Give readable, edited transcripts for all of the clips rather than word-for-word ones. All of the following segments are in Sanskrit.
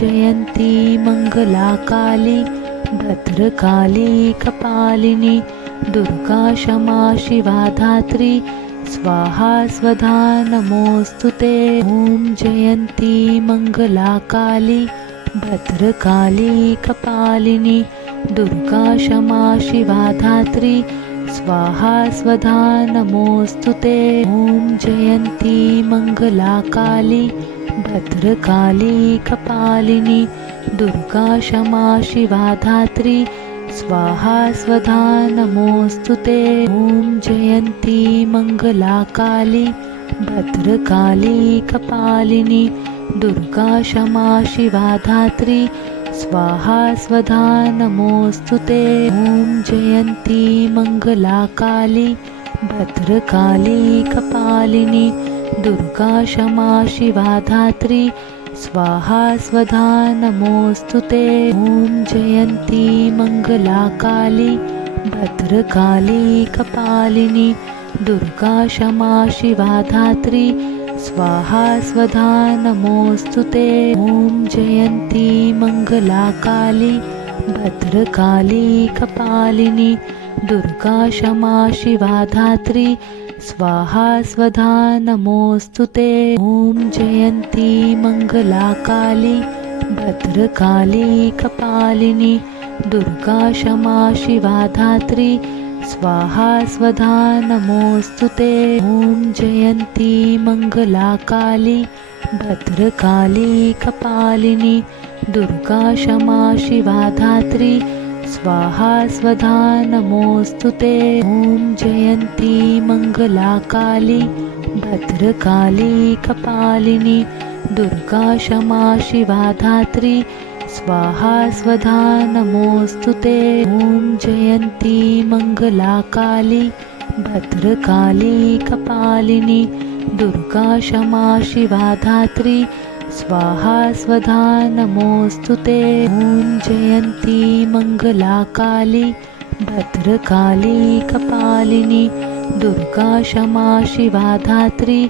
जयन्ती मङ्गलाकाली भद्रकाली कपालिनी दुर्गा क्षमा शिवा धात्री स्वाहा स्वधा नमोऽस्तुते। ॐ जयन्ती मङ्गलाकाली भद्रकाली कपालिनी दुर्गा क्षमा शिवा धात्री स्वाहा स्वधा नमोऽस्तुते। ॐ जयन्ती मङ्गलाकाली भद्रकाली कपालिनी दुर्गा क्षमा शिवा धात्री स्वाहा स्वधा नमोऽस्तुते। ॐ जयन्ती मङ्गलाकाली भद्रकाली कपालिनी दुर्गा क्षमा शिवा धात्री स्वाहा स्वधा नमोऽस्तुते। ॐ जयन्ती मङ्गलाकाली भद्रकाली कपालिनी दुर्गा क्षमा शिवा धात्री स्वाहा स्वधा नमोऽस्तुते। ॐ जयन्ती मङ्गलाकाली भद्रकाली कपालिनी दुर्गा क्षमा शिवा धात्री स्वाहा स्वधा नमोऽस्तुते। ॐ जयन्ती मङ्गलाकाली भद्रकाली कपालिनी दुर्गा क्षमा शिवा धात्री स्वाहा स्वधा नमोऽस्तुते। ॐ जयन्ती मङ्गलाकाली भद्रकाली कपालिनी दुर्गा क्षमा शिवा धात्री स्वाहा स्वधा नमोऽस्तुते। ॐ जयन्ती मङ्गलाकाली भद्रकाली कपालिनी दुर्गा क्षमा शिवा धात्री स्वाहा स्वधा नमोऽस्तुते। ॐ जयन्ती मङ्गलाकाली भद्रकाली कपालिनी दुर्गा क्षमा शिवा धात्री स्वाहा स्वधा नमोऽस्तुते। ॐ जयन्ती मङ्गलाकाली भद्रकाली कपालिनी दुर्गा क्षमा शिवा धात्री स्वाहा स्वधा नमोऽस्तुते। ॐ जयन्ती मङ्गलाकाली भद्रकाली कपालिनी दुर्गा क्षमा शिवा धात्री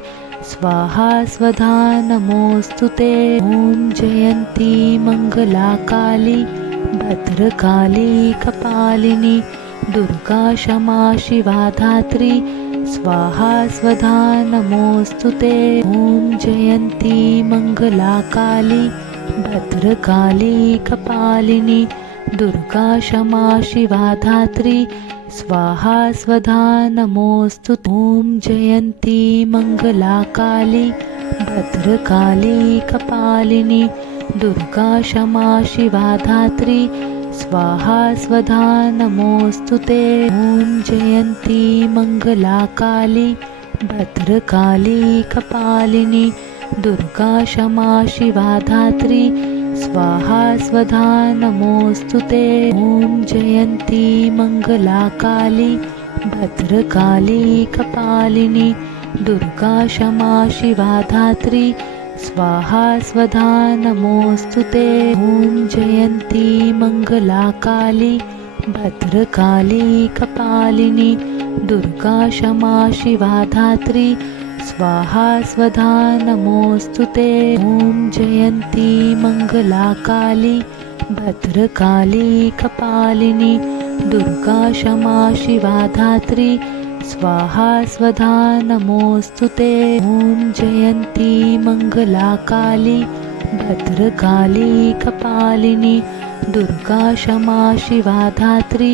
स्वाहा स्वधा नमोऽस्तुते। ॐ जयन्ती मङ्गलाकाली भद्रकाली कपालिनी दुर्गा क्षमा शिवा धात्री स्वाहा स्वधा नमोऽस्तुते। ॐ जयन्ती मङ्गलाकाली भद्रकाली कपालिनी दुर्गा क्षमा शिवा धात्री स्वाहा स्वधा नमोऽस्तुते। ॐ जयन्ती मङ्गलाकाली भद्रकाली कपालिनी दुर्गा क्षमा शिवा धात्री स्वाहा स्वधा नमोऽस्तुते। ॐ जयन्ती मङ्गलाकाली भद्रकाली कपालिनी दुर्गा क्षमा शिवा धात्री स्वाहा स्वधा नमोऽस्तुते। ॐ जयन्ती मङ्गलाकाली भद्रकाली कपालिनी दुर्गा क्षमा शिवा धात्री स्वाहा स्वधा नमोऽस्तुते। ॐ जयन्ती मङ्गलाकाली भद्रकाली कपालिनी दुर्गा क्षमा शिवा धात्री स्वाहा स्वधा नमोऽस्तुते। ॐ जयन्ती मङ्गलाकाली भद्रकाली कपालिनी दुर्गा क्षमा शिवा धात्री स्वाहा स्वधा नमोऽस्तुते। ॐ जयन्ती मङ्गलाकाली भद्रकाली कपालिनी दुर्गा क्षमा शिवा धात्री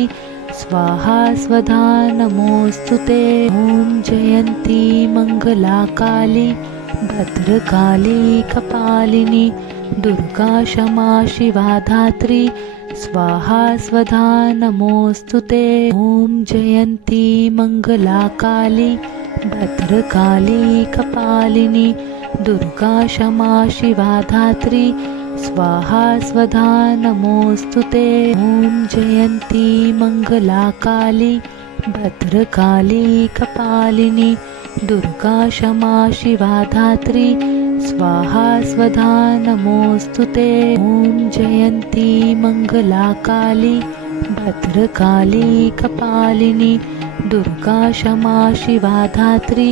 स्वाहा स्वधा नमोऽस्तुते। ॐ जयन्ती मङ्गलाकाली भद्रकाली कपालिनी दुर्गा क्षमा शिवा धात्री स्वाहा स्वधा नमोऽस्तुते। ॐ जयन्ती मङ्गलाकाली भद्रकाली कपालिनी दुर्गा क्षमा शिवा धात्री स्वाहा स्वधा नमोऽस्तुते। ॐ जयन्ती मङ्गलाकाली भद्रकाली कपालिनी दुर्गा क्षमा शिवा धात्री स्वाहा स्वधा नमोऽस्तुते। ॐ जयन्ती मङ्गलाकाली भद्रकाली कपालिनी दुर्गा क्षमा शिवा धात्री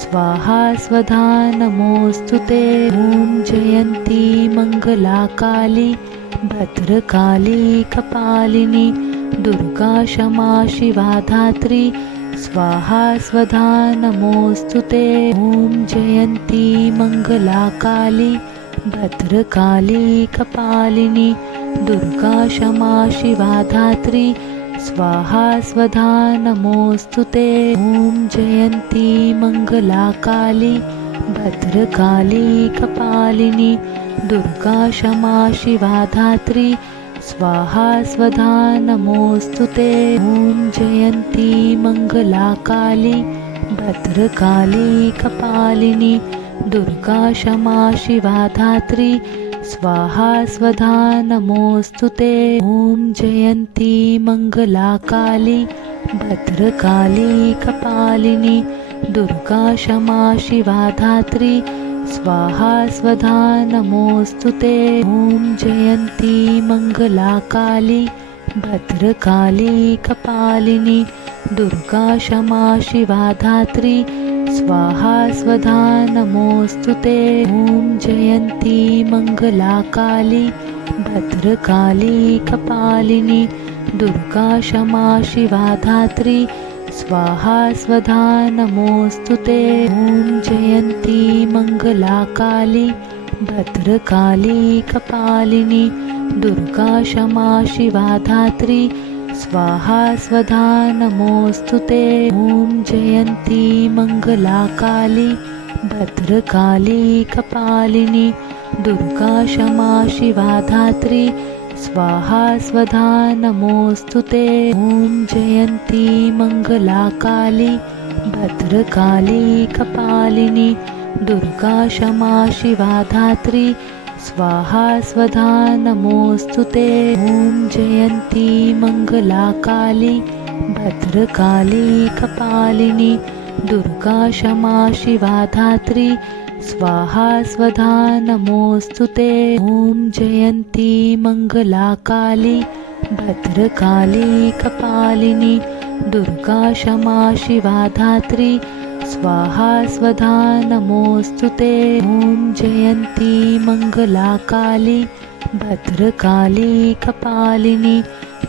स्वाहा स्वधा नमोऽस्तु ते। ॐ जयन्ती मङ्गला काली भद्रकाली कपालिनी दुर्गा क्षमा शिवा धात्री स्वाहा स्वधा नमोऽस्तु ते। ॐ जयन्ती मङ्गला काली भद्रकाली कपालिनी दुर्गा क्षमा शिवा धात्री स्वाहा स्वधा नमोऽस्तु ते। ॐ जयन्ती मङ्गला काली भद्रकाली कपालिनी दुर्गा क्षमा शिवा धात्री स्वाहा स्वधा नमोऽस्तु ते। ॐ जयन्ती मङ्गला काली भद्रकाली कपालिनी दुर्गा क्षमा शिवा धात्री स्वाहा स्वधा नमोऽस्तु ते। ॐ जयन्ती मङ्गला काली भद्रकाली कपालिनी दुर्गा क्षमा शिवा धात्री स्वाहा स्वधा नमोऽस्तु ते। ॐ जयन्ती मङ्गला काली भद्रकाली कपालिनी दुर्गा क्षमा शिवा धात्री स्वाहा स्वधा नमोऽस्तु ते। ॐ जयन्ती मङ्गला काली भद्रकाली कपालिनी दुर्गा क्षमा शिवा धात्री स्वाहा स्वधा नमोऽस्तु ते। ॐ जयन्ती मङ्गला काली भद्रकाली कपालिनी दुर्गा क्षमा शिवा धात्री स्वाहा स्वधा नमोऽस्तु ते। ॐ जयन्ती मङ्गला काली भद्रकाली कपालिनी दुर्गा क्षमा शिवा धात्री स्वाहा स्वधा नमोऽस्तु ते। ॐ जयन्ती मङ्गला काली भद्रकाली कपालिनी दुर्गा क्षमा शिवा धात्री स्वाहा स्वधा नमोऽस्तु ते। ॐ जयन्ती मङ्गला काली भद्रकाली कपालिनी दुर्गा क्षमा शिवा धात्री स्वाहा स्वधा नमोऽस्तु ते। ॐ जयन्ती मङ्गला काली भद्रकाली कपालिनी दुर्गा क्षमा शिवा धात्री स्वाहा स्वधा नमोऽस्तु ते। ॐ जयन्ती मङ्गला काली भद्रकाली कपालिनी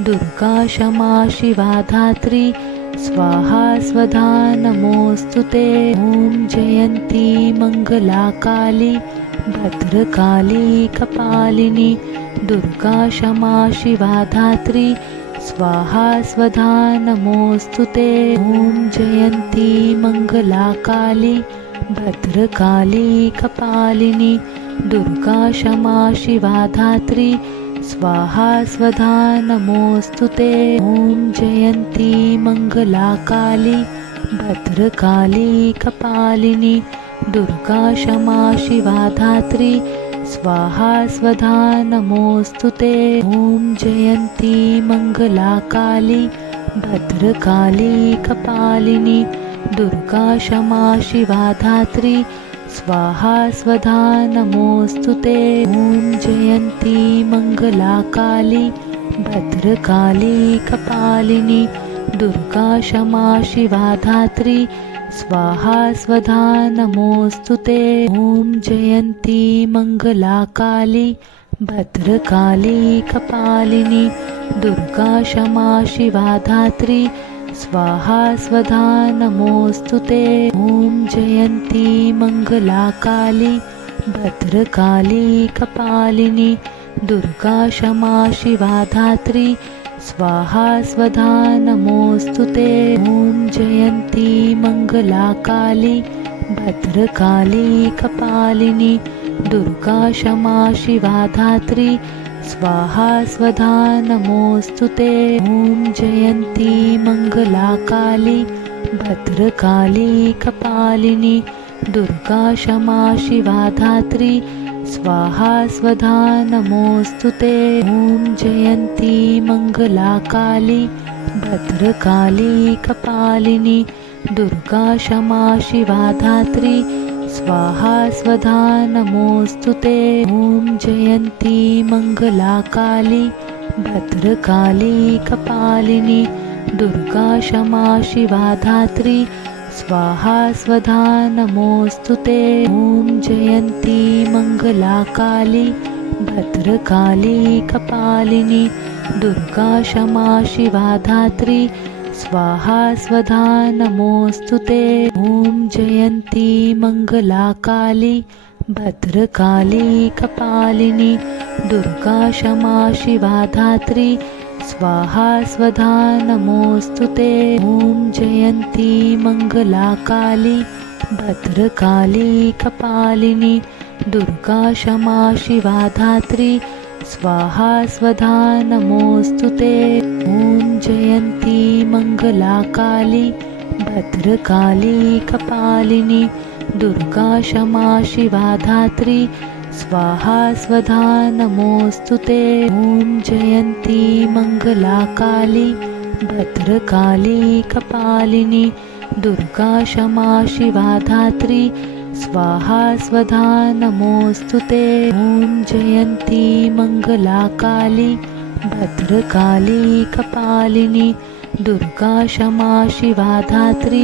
दुर्गा क्षमा शिवा धात्री स्वाहा स्वधा नमोऽस्तु ते। ॐ जयन्ती मङ्गला काली भद्रकाली कपालिनी दुर्गा क्षमा शिवा धात्री स्वाहा स्वधा नमोऽस्तु ते। ॐ जयन्ती मङ्गला काली भद्रकाली कपालिनी दुर्गा क्षमा शिवा धात्री स्वाहा स्वधा नमोऽस्तु ते। ॐ जयन्ती मङ्गला काली भद्रकाली कपालिनी दुर्गा क्षमा शिवा धात्री स्वाहा स्वधा नमोऽस्तु ते। ॐ जयन्ती मङ्गला काली भद्रकाली कपालिनी दुर्गा क्षमा शिवा धात्री स्वाहा स्वधा नमोऽस्तु ते। ॐ जयन्ती मङ्गला काली भद्रकाली कपालिनी दुर्गा क्षमा शिवा धात्री स्वाहा स्वधा नमोऽस्तु ते। ॐ जयन्ती मङ्गला काली भद्रकाली कपालिनी दुर्गा क्षमा शिवा धात्री स्वाहा स्वधा नमोऽस्तु ते। ॐ जयन्ती मङ्गला काली भद्रकाली कपालिनी दुर्गा क्षमा शिवा धात्री स्वाहा स्वधा नमोऽस्तु ते। ॐ जयन्ती मङ्गला काली भद्रकाली कपालिनी दुर्गा क्षमा शिवा धात्री स्वाहा स्वधा नमोऽस्तु ते। ॐ जयन्ती मङ्गला काली भद्रकाली कपालिनी दुर्गा क्षमा शिवा धात्री स्वाहा स्वधा नमोऽस्तु ते। ॐ जयन्ती मङ्गला काली भद्रकाली कपालिनी दुर्गा क्षमा शिवा धात्री स्वाहा स्वधा नमोऽस्तु ते। ॐ जयन्ती मङ्गला काली भद्रकाली कपालिनी दुर्गा क्षमा शिवा धात्री स्वाहा स्वधा नमोऽस्तुते। ॐ जयन्ती मङ्गलाकाली भद्रकाली कपालिनी दुर्गा क्षमा शिवा धात्री स्वाहा स्वधा नमोऽस्तुते। ॐ जयन्ती मङ्गलाकाली भद्रकाली कपालिनी दुर्गा क्षमा शिवा धात्री स्वाहा स्वधा नमोऽस्तुते। ॐ जयन्ती मङ्गलाकाली भद्रकाली कपालिनी दुर्गा क्षमा शिवा धात्री स्वाहा स्वधा नमोऽस्तुते। ॐ जयन्ती मङ्गलाकाली भद्रकाली कपालिनी दुर्गा क्षमा शिवा धात्री स्वाहा स्वधा नमोऽस्तुते। ॐ जयन्ती मङ्गलाकाली भद्रकाली कपालिनी दुर्गा क्षमा शिवा धात्री स्वाहा स्वधा नमोऽस्तुते। ॐ जयन्ती मङ्गलाकाली भद्रकाली कपालिनी दुर्गा क्षमा शिवा धात्री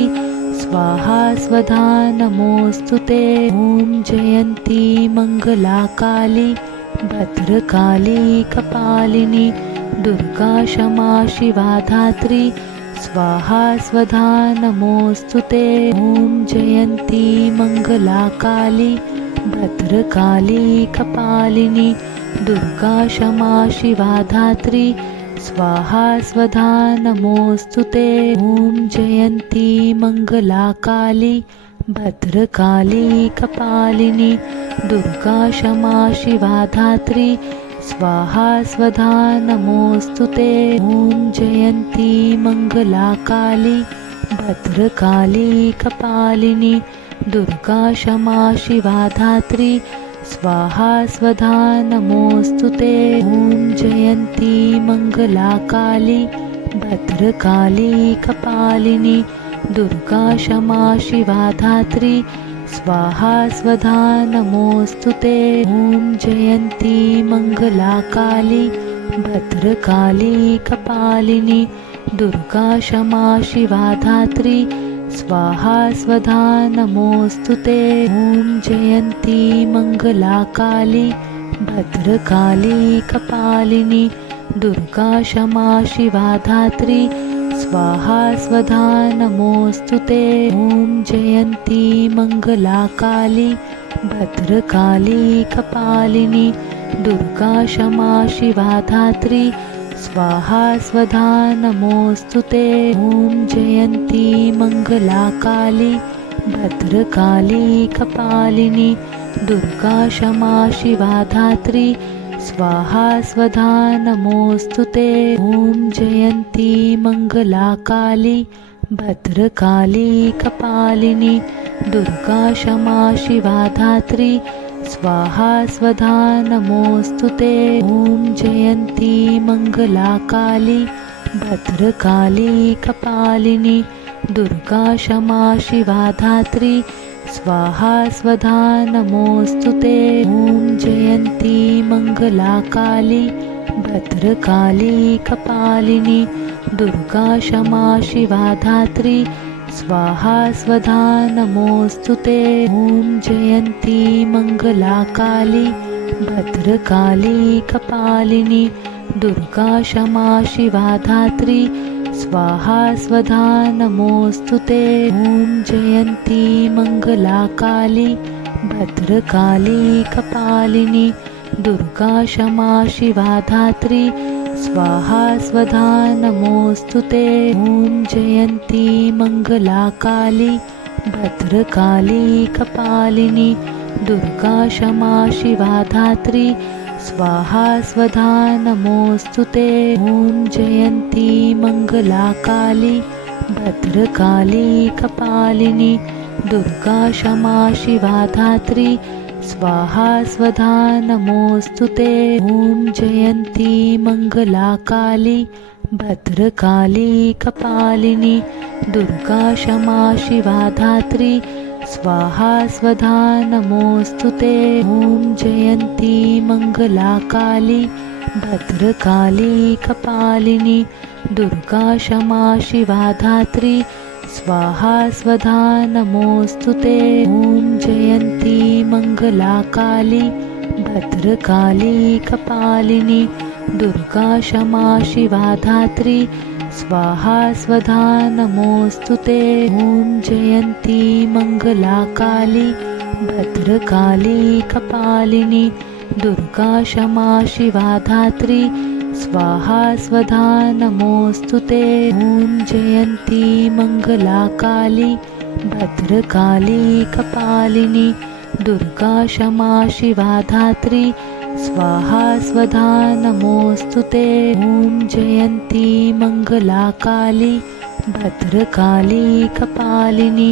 स्वाहा स्वधा नमोऽस्तुते। ॐ जयन्ती मङ्गलाकाली भद्रकाली कपालिनी दुर्गा क्षमा शिवा धात्री स्वाहा स्वधा नमोऽस्तुते। ॐ जयन्ती मङ्गलाकाली भद्रकाली कपालिनी दुर्गा क्षमा शिवा धात्री स्वाहा स्वधा नमोऽस्तुते। ॐ जयन्ती मङ्गलाकाली भद्रकाली कपालिनी दुर्गा क्षमा शिवा धात्री स्वाहा स्वधा नमोऽस्तुते। ॐ जयन्ती मङ्गलाकाली भद्रकाली कपालिनी दुर्गा क्षमा शिवा धात्री स्वाहा स्वधा नमोऽस्तुते। ॐ जयन्ती मङ्गलाकाली भद्रकाली कपालिनी दुर्गा क्षमा शिवा धात्री स्वाहा स्वधा नमोऽस्तुते। ॐ जयन्ती मङ्गलाकाली भद्रकाली कपालिनी दुर्गा क्षमा शिवा धात्री स्वाहा स्वधा नमोऽस्तुते। ॐ जयन्ती मङ्गलाकाली भद्रकाली कपालिनी दुर्गा क्षमा शिवा धात्री स्वाहा स्वधा नमोऽस्तुते। ॐ जयन्ती मङ्गलाकाली भद्रकाली कपालिनी दुर्गा क्षमा शिवा धात्री स्वाहा स्वधा नमोऽस्तुते। ॐ जयन्ती मङ्गलाकाली भद्रकाली कपालिनी दुर्गा क्षमा शिवा धात्री स्वाहा स्वधा नमोऽस्तुते। ॐ जयन्ती मङ्गलाकाली भद्रकाली कपालिनी दुर्गा क्षमा शिवा धात्री स्वाहा स्वधा नमोऽस्तुते। ॐ जयन्ती मङ्गलाकाली भद्रकाली कपालिनी दुर्गा क्षमा शिवा धात्री स्वाहा स्वधा नमोऽस्तुते। ॐ जयन्ती मङ्गलाकाली भद्रकाली कपालिनी दुर्गा क्षमा शिवा धात्री स्वाहा स्वधा नमोऽस्तुते। ॐ जयन्ती मङ्गलाकाली भद्रकाली कपालिनी दुर्गा क्षमा शिवा धात्री स्वाहा स्वधा नमोऽस्तुते। ॐ जयन्ती मङ्गलाकाली भद्रकाली कपालिनी दुर्गा क्षमा शिवा धात्री स्वाहा स्वधा नमोऽस्तुते। ॐ जयन्ती मङ्गलाकाली भद्रकाली कपालिनी दुर्गा क्षमा शिवा धात्री स्वाहा स्वधा नमोऽस्तुते। ॐ जयन्ती मङ्गलाकाली भद्रकाली कपालिनी दुर्गा क्षमा शिवा धात्री स्वाहा स्वधा नमोऽस्तुते। ॐ जयन्ती मङ्गलाकाली भद्रकाली कपालिनी दुर्गा क्षमा शिवा धात्री स्वाहा स्वधा नमोऽस्तुते। ॐ जयन्ती मङ्गलाकाली भद्रकाली कपालिनी दुर्गा क्षमा शिवा धात्री स्वाहा स्वधा नमोऽस्तुते। ॐ जयन्ती मङ्गलाकाली भद्रकाली कपालिनी दुर्गा क्षमा शिवा धात्री स्वाहा स्वधा नमोऽस्तुते। ॐ जयन्ती मङ्गलाकाली भद्रकाली कपालिनी दुर्गा क्षमा शिवा धात्री स्वाहा स्वधा नमोऽस्तुते। ॐ जयन्ती मङ्गलाकाली भद्रकाली कपालिनी दुर्गा क्षमा शिवा धात्री स्वाहा स्वधा नमोऽस्तुते। ॐ जयन्ती मङ्गलाकाली भद्रकाली कपालिनी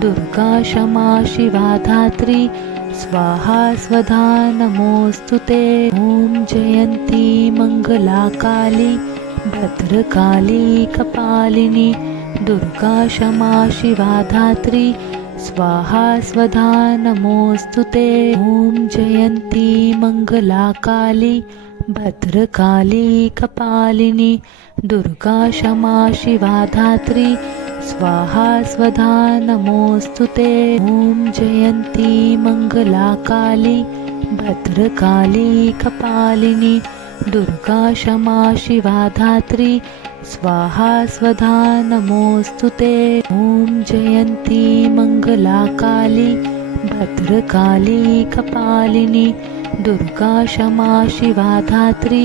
दुर्गा क्षमा शिवा धात्री स्वाहा स्वधा नमोऽस्तुते। ॐ जयन्ती मङ्गलाकाली भद्रकाली कपालिनी दुर्गा क्षमा शिवा धात्री स्वाहा स्वधा नमोऽस्तुते। ॐ जयन्ती मङ्गलाकाली भद्रकाली कपालिनी दुर्गा क्षमा शिवा धात्री स्वाहा स्वधा नमोऽस्तुते। ॐ जयन्ती मङ्गलाकाली भद्रकाली कपालिनी दुर्गा क्षमा शिवा धात्री स्वाहा स्वधा नमोऽस्तुते। ॐ जयन्ती मङ्गलाकाली भद्रकाली कपालिनी दुर्गा क्षमा शिवा धात्री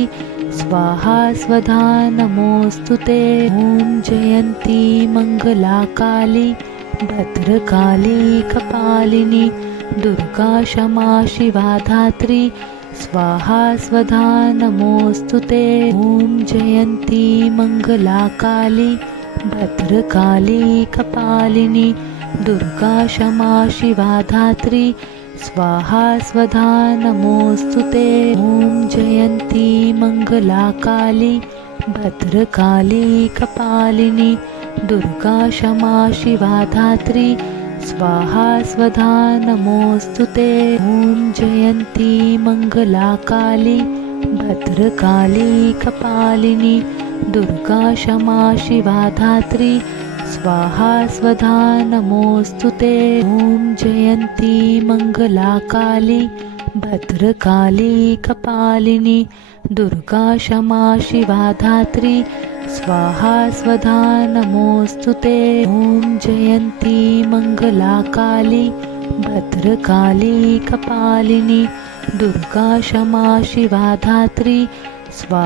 स्वाहा स्वधा नमोऽस्तुते। ॐ जयन्ती मङ्गलाकाली भद्रकाली कपालिनी दुर्गा क्षमा शिवा धात्री स्वाहा स्वधा नमोऽस्तुते। ॐ जयन्ती मङ्गलाकाली भद्रकाली कपालिनी दुर्गा क्षमा शिवा धात्री स्वाहा स्वधा नमोऽस्तुते। ॐ जयन्ती मङ्गलाकाली भद्रकाली कपालिनी दुर्गा क्षमा शिवा धात्री स्वाहा स्वधा नमोऽस्तुते। ॐ जयन्ती मङ्गलाकाली भद्रकाली कपालिनी दुर्गा क्षमा शिवा धात्री स्वाहा स्वधा नमोऽस्तुते। ॐ जयन्ती मङ्गलाकाली भद्रकाली कपालिनी दुर्गा क्षमा शिवा धात्री स्वाहा स्वधा नमोऽस्तुते। ॐ जयन्ती मङ्गलाकाली भद्रकाली कपालिनी दुर्गा क्षमा शिवा धात्री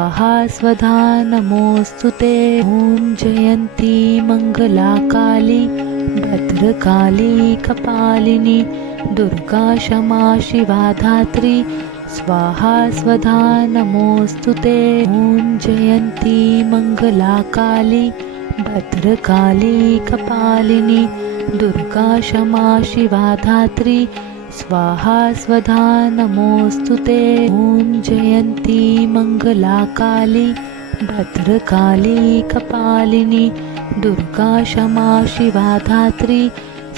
स्वाहा स्वधा नमोऽस्तुते। ॐ जयन्ती मङ्गलाकाली भद्रकाली कपालिनी दुर्गा क्षमा शिवा धात्री स्वाहा स्वधा नमोऽस्तुते। ॐ जयन्ती मङ्गलाकाली भद्रकाली कपालिनी दुर्गा क्षमा शिवा धात्री स्वाहा स्वधा नमोऽस्तुते। ॐ जयन्ती मङ्गलाकाली भद्रकाली कपालिनी दुर्गा क्षमा शिवा धात्री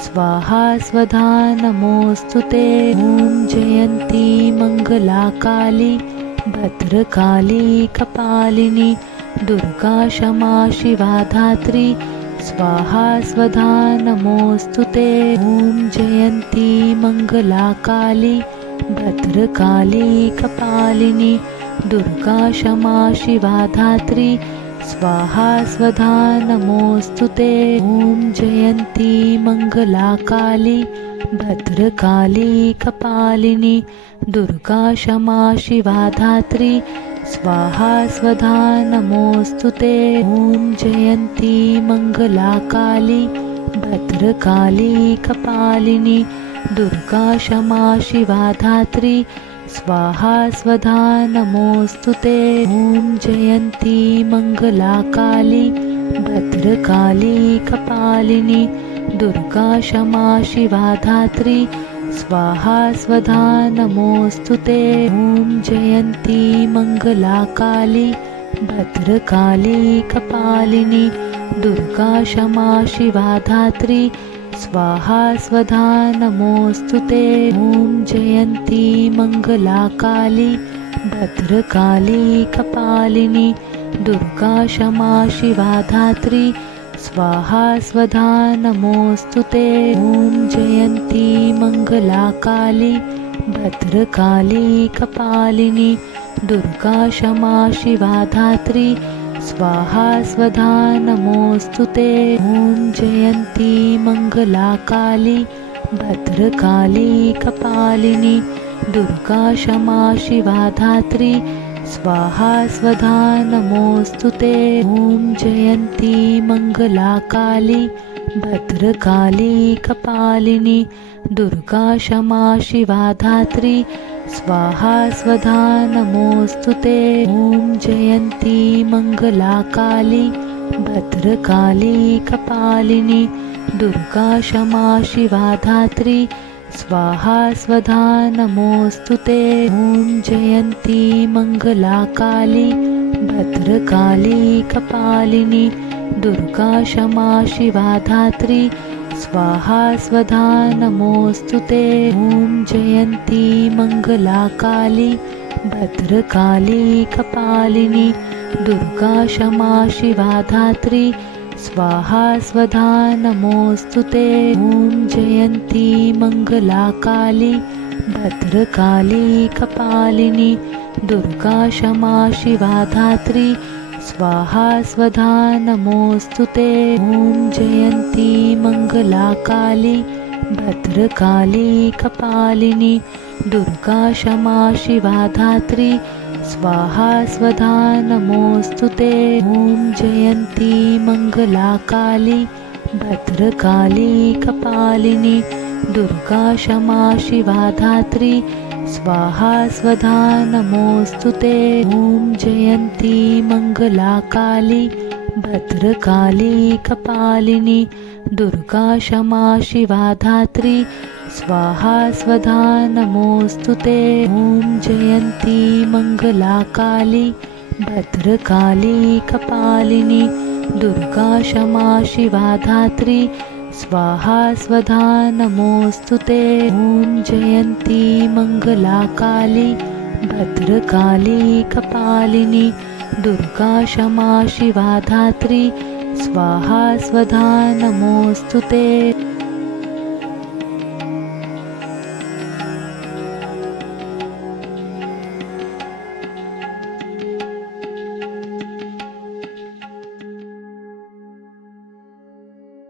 स्वाहा स्वधा नमोऽस्तुते। ॐ जयन्ती मङ्गलाकाली भद्रकाली कपालिनी दुर्गा क्षमा शिवा धात्री स्वाहा स्वधा नमोऽस्तुते। ॐ जयन्ती मङ्गलाकाली भद्रकाली कपालिनी दुर्गा क्षमा शिवा धात्री स्वाहा स्वधा नमोऽस्तुते। ॐ जयन्ती मङ्गलाकाली भद्रकाली कपालिनी दुर्गा क्षमा शिवा धात्री स्वाहा स्वधा नमोऽस्तुते। ॐ जयन्ती मङ्गलाकाली भद्रकाली कपालिनी दुर्गा क्षमा शिवा धात्री स्वाहा स्वधा नमोऽस्तुते। ॐ जयन्ती मङ्गलाकाली भद्रकाली कपालिनी दुर्गा क्षमा शिवा धात्री स्वाहा स्वधा नमोऽस्तुते। ॐ जयन्ती मङ्गलाकाली भद्रकाली कपालिनी दुर्गा क्षमा शिवा धात्री स्वाहा स्वधा नमोऽस्तुते। ॐ जयन्ती मङ्गलाकाली भद्रकाली कपालिनी दुर्गा क्षमा शिवा धात्री स्वाहा स्वधा नमोऽस्तु ते। ॐ जयन्ती मङ्गलाकाली भद्रकाली कपालिनी दुर्गा क्षमा शिवा धात्री स्वाहा स्वधा नमोऽस्तु ते। ॐ जयन्ती मङ्गलाकाली भद्रकाली कपालिनी दुर्गा क्षमा शिवा धात्री स्वाहा स्वधा नमोऽस्तु ते। ॐ जयन्ती मङ्गलाकाली भद्रकाली कपालिनी दुर्गा क्षमा शिवा धात्री स्वाहा स्वधा नमोऽस्तु ते। ॐ जयन्ती मङ्गलाकाली भद्रकाली कपालिनी दुर्गा क्षमा शिवा धात्री स्वाहा स्वधा नमोऽस्तु ते। ॐ जयन्ती मङ्गलाकाली भद्रकाली कपालिनी दुर्गा क्षमा शिवा धात्री स्वाहा स्वधा नमोऽस्तु ते। ॐ जयन्ती मङ्गलाकाली भद्रकाली कपालिनी दुर्गा क्षमा शिवा धात्री स्वाहा स्वधा नमोऽस्तु ते। ॐ जयन्ती मङ्गलाकाली भद्रकाली कपालिनी दुर्गा क्षमा शिवा धात्री स्वाहा स्वधा नमोऽस्तु ते। ॐ जयन्ती मङ्गलाकाली भद्रकाली कपालिनी दुर्गा क्षमा शिवा धात्री स्वाहा स्वधा नमोऽस्तु ते। ॐ जयन्ती मङ्गलाकाली भद्रकाली कपालिनी दुर्गा क्षमा शिवा धात्री स्वाहा स्वधा नमोऽस्तु ते। ॐ जयन्ती मङ्गलाकाली भद्रकाली कपालिनी दुर्गा क्षमा शिवा धात्री स्वाहा स्वधा नमोऽस्तु ते। ॐ जयन्ती मङ्गलाकाली भद्रकाली कपालिनी दुर्गा क्षमा शिवा धात्री स्वाहा स्वधा नमोऽस्तु ते। ॐ जयन्ती मङ्गलाकाली भद्रकाली कपालिनी दुर्गा क्षमा शिवा धात्री स्वाहा स्वधा नमोऽस्तु ते।